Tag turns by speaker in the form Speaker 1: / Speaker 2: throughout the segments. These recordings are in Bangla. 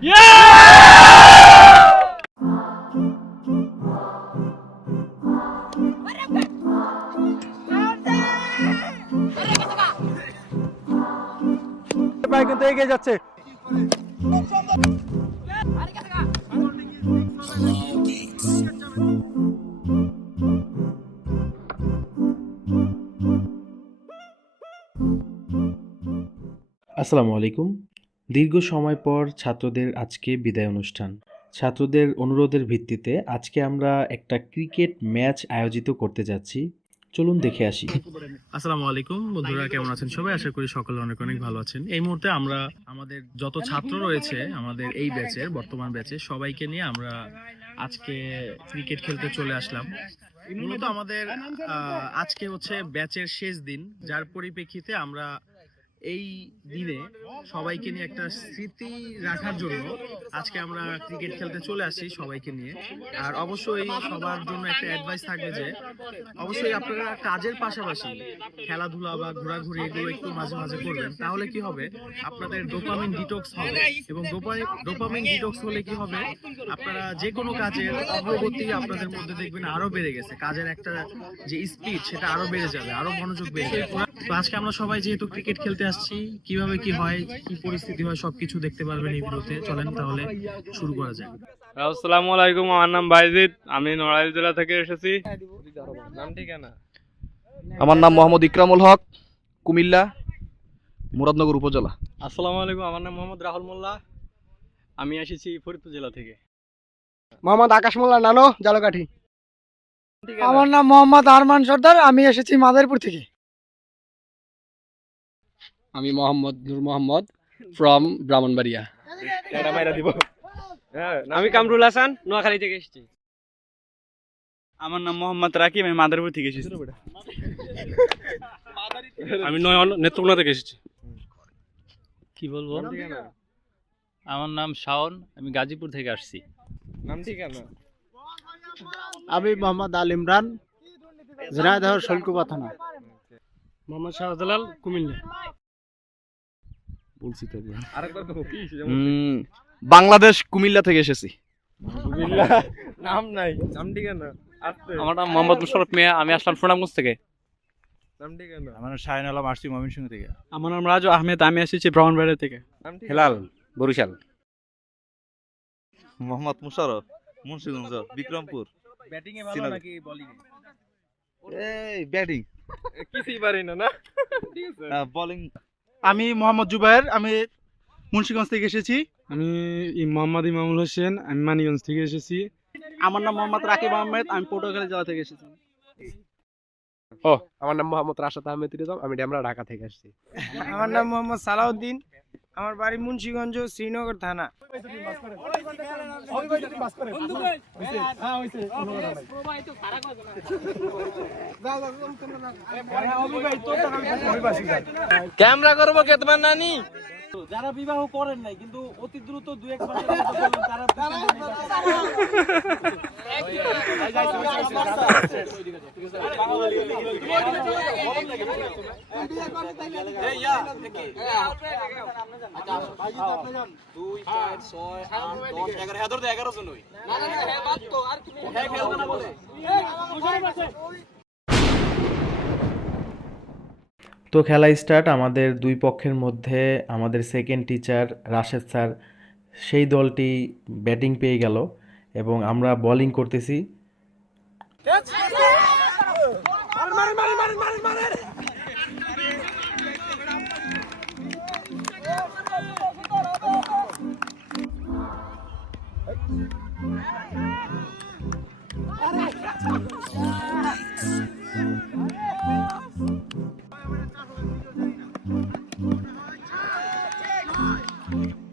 Speaker 1: ভাই কিন্তু এগিয়ে যাচ্ছে
Speaker 2: আসসালামু আলাইকুম। দীর্ঘ সময় পর ছাত্রদের আজকে বিদায় অনুষ্ঠান। ছাত্রদের অনুরোধের ভিত্তিতে আজকে আমরা একটা ক্রিকেট ম্যাচ আয়োজিত করতে যাচ্ছি। চলুন দেখে আসি।
Speaker 3: আসসালামু আলাইকুম। বন্ধুরা, কেমন আছেন সবাই? আশা করি সকলে অনেক অনেক ভালো আছেন। এই মুহূর্তে আমরা, আমাদের যত ছাত্র রয়েছে, আমাদের এই ব্যাচের, বর্তমান ব্যাচে সবাইকে নিয়ে আমরা আজকে ক্রিকেট খেলতে চলে আসলাম। মূলত আমাদের আজকে হচ্ছে ব্যাচের শেষ দিন। যার পরিপ্রেক্ষিতে আমরা এই দিনে সবাইকে নিয়ে একটা স্মৃতি রাখার জন্য আজকে আমরা ক্রিকেট খেলতে চলে আসি সবাইকে নিয়ে। আর অবশ্যই সবার জন্য একটা অ্যাডভাইস থাকবে যে, অবশ্যই আপনারা কাজের পাশাপাশি খেলাধুলা বা ঘোরাঘুরি এগুলো একটু মাঝে মাঝে করবেন। তাহলে কি হবে? আপনাদের ডোপামিন ডিটক্স হবে এবং ডোপামিন ডিটক্স হলে কি হবে? আপনারা যে কোনো কাজের অগ্রগতি আপনাদের মধ্যে দেখবেন আরও বেড়ে গেছে। কাজের একটা যে স্পিড সেটা আরও বেড়ে যাবে, আরও মনোযোগ বেড়ে যাবে। তো আজকে আমরা সবাই যেহেতু ক্রিকেট খেলতে আসছি কীভাবে কি হয় কি পরিস্থিতি হয় সবকিছু দেখতে পারবেন এই ভিডিওতে। চলেন তাহলে শুরু করা যাক।
Speaker 4: আসসালামু আলাইকুম আমার নাম বাইজিদ আমি নড়াইল জেলা থেকে এসেছি। নাম ঠিকানা
Speaker 5: আমার নাম মোহাম্মদ ইকরামুল হক কুমিল্লা মুরাদনগর উপজেলা।
Speaker 4: আসসালামু আলাইকুম আমার নাম মোহাম্মদ রাহুল মোল্লা আমি এসেছি ফরিদপুর জেলা থেকে।
Speaker 1: মোহাম্মদ আকাশ মোল্লা নানো জালকাঠি। আমার নাম মোহাম্মদ আরমান সর্দার আমি এসেছি মাদারপুর থেকে।
Speaker 5: আমি মোহাম্মদ নূর মোহাম্মদ ফ্রম ব্রাহ্মণবাড়িয়া।
Speaker 4: হ্যাঁ, আমি কামরুল হাসান নোয়াখালী থেকে এসেছি। আমার নাম মোহাম্মদ রাকিব আমি মাদারপুর থেকে এসেছি। আমি নেত্রকোনা থেকে এসেছি। কি বলব? আমার নাম শাওন আমি গাজীপুর থেকে আসছি। নাম ঠিকানা?
Speaker 1: আমি মোহাম্মদ আল ইমরান ঝিনাইদহ শৈলকুপা থানা
Speaker 4: মোহাম্মদ শাহজালাল কুমিল্লা।
Speaker 5: বলছি তো বাংলাদেশ কুমিল্লা থেকে এসেছি।
Speaker 4: নাম নাই। নাম ঠিকানা? আমার নাম মোহাম্মদ মুশারফ মিয়া আমি আসলাম সুনামগঞ্জ থেকে। নাম ঠিকানা?
Speaker 6: আমার নাম শাহিন আলম আসছি ময়মনসিংহ থেকে।
Speaker 4: আমার নাম রাজু আহমেদ আমি এসেছি ব্রাহ্মণবাড়িয়া থেকে।
Speaker 6: হেলাল বরিশাল। মোহাম্মদ মুশারফ মুন্সিগঞ্জ বিক্রমপুর।
Speaker 4: ব্যাটিং এ
Speaker 6: ভালো
Speaker 4: নাকি বোলিং
Speaker 6: এই ব্যাটিং
Speaker 4: কিছুই পারি না না?
Speaker 6: বোলিং
Speaker 1: আমি মোহাম্মদ জুবায়ের আমি মুন্সিগঞ্জ থেকে এসেছি।
Speaker 4: আমি মোহাম্মদ ইমামুল হোসেন আমি মানিগঞ্জ থেকে এসেছি।
Speaker 1: আমার নাম মোহাম্মদ রাকিব আহমেদ আমি পটুয়াখালী জেলা থেকে এসেছি।
Speaker 4: ও
Speaker 1: আমার নাম মোহাম্মদ রাশাদ আহমেদ রিজম আমি ডেমরা ঢাকা থেকে আসছি আমার নাম মোহাম্মদ সালাউদ্দিন আমার বাড়ি মুন্সীগঞ্জ শ্রীনগর থানা।
Speaker 4: ক্যামেরা করব কে তোমার নানি?
Speaker 1: যারা বিবাহ করেন নাই কিন্তু অতি দ্রুত দু এক মাসের মধ্যে করলেন, তারা
Speaker 2: তো খেলা স্টার্ট আমাদের দুই পক্ষের মধ্যে, আমাদের সেকেন্ড টিচার রাশেদ স্যার সেই দলটি ব্যাটিং পেয়ে গেল এবং আমরা বোলিং করতেছি। Out!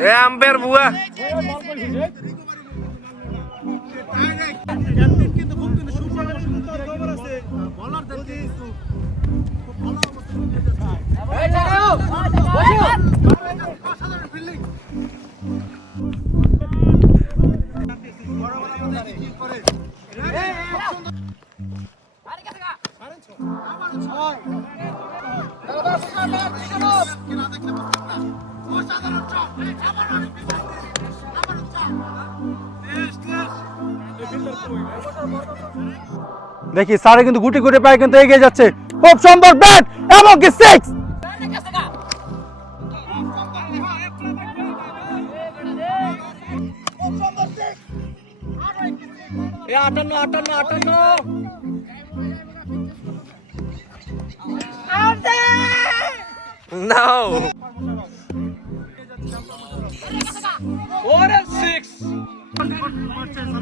Speaker 1: এ আম্পের বুয়া।
Speaker 7: দেখি সারে কিন্তু গুটি গুটি পায়ে কিন্তু এগিয়ে যাচ্ছে। খুব সুন্দর ব্যাট এবং কি সিক্স আটান্ন আটান্ন আটান্ন।